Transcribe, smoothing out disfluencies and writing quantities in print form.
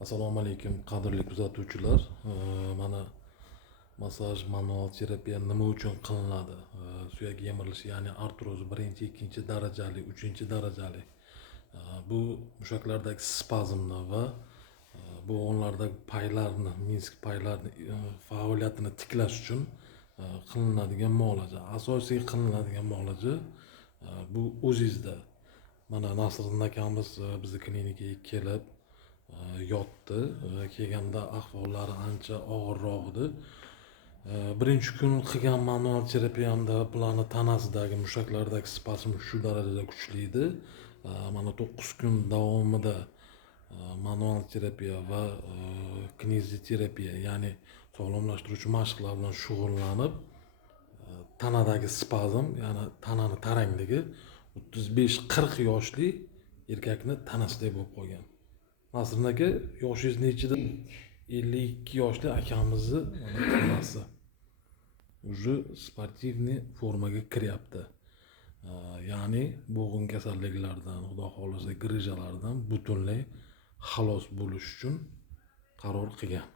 Assalomu alaykum qadrli kuzatuvchilar. Mana massaj manual terapiya nima uchun qilinadi? Suyak yemirilishi, ya'ni artroz 1-chi, 2-chi darajali, 3-chi darajali. Bu mushaklardagi spazmni va bo'g'inlardagi paylarni, minsk paylarini faoliyatini tiklash uchun qilinadigan muolaja. Asosiy qilinadigan muolaja bu o'zingizda. Mana Nasriddin akamiz bizni klinikaga kelib yotdi. Kelganda ahvollari ancha og'irroq edi. Birinchi kun qilgan manual terapiyamda bularni tanasidagi mushaklardagi spazm shu darajada kuchli edi. Mana 9 kun davomida manual terapiya va kineziterapiya, ya'ni sog'lomlashtiruvchi mashqlar bilan shug'ullanib, tanadagi spazm, ya'ni tanani tarangligi 35-40 yoshli erkakni tanasidek bo'lib qolgan. Nasriddin aka, yoshingiz nechida? 52 yoshli akamizni tanasi. Уже sportivniy formaga kiryapti. Ya'ni bo'g'in kasalliklaridan, xudo xolisa grijjalardan butunlay xalos bo'lish uchun qaror qilgan.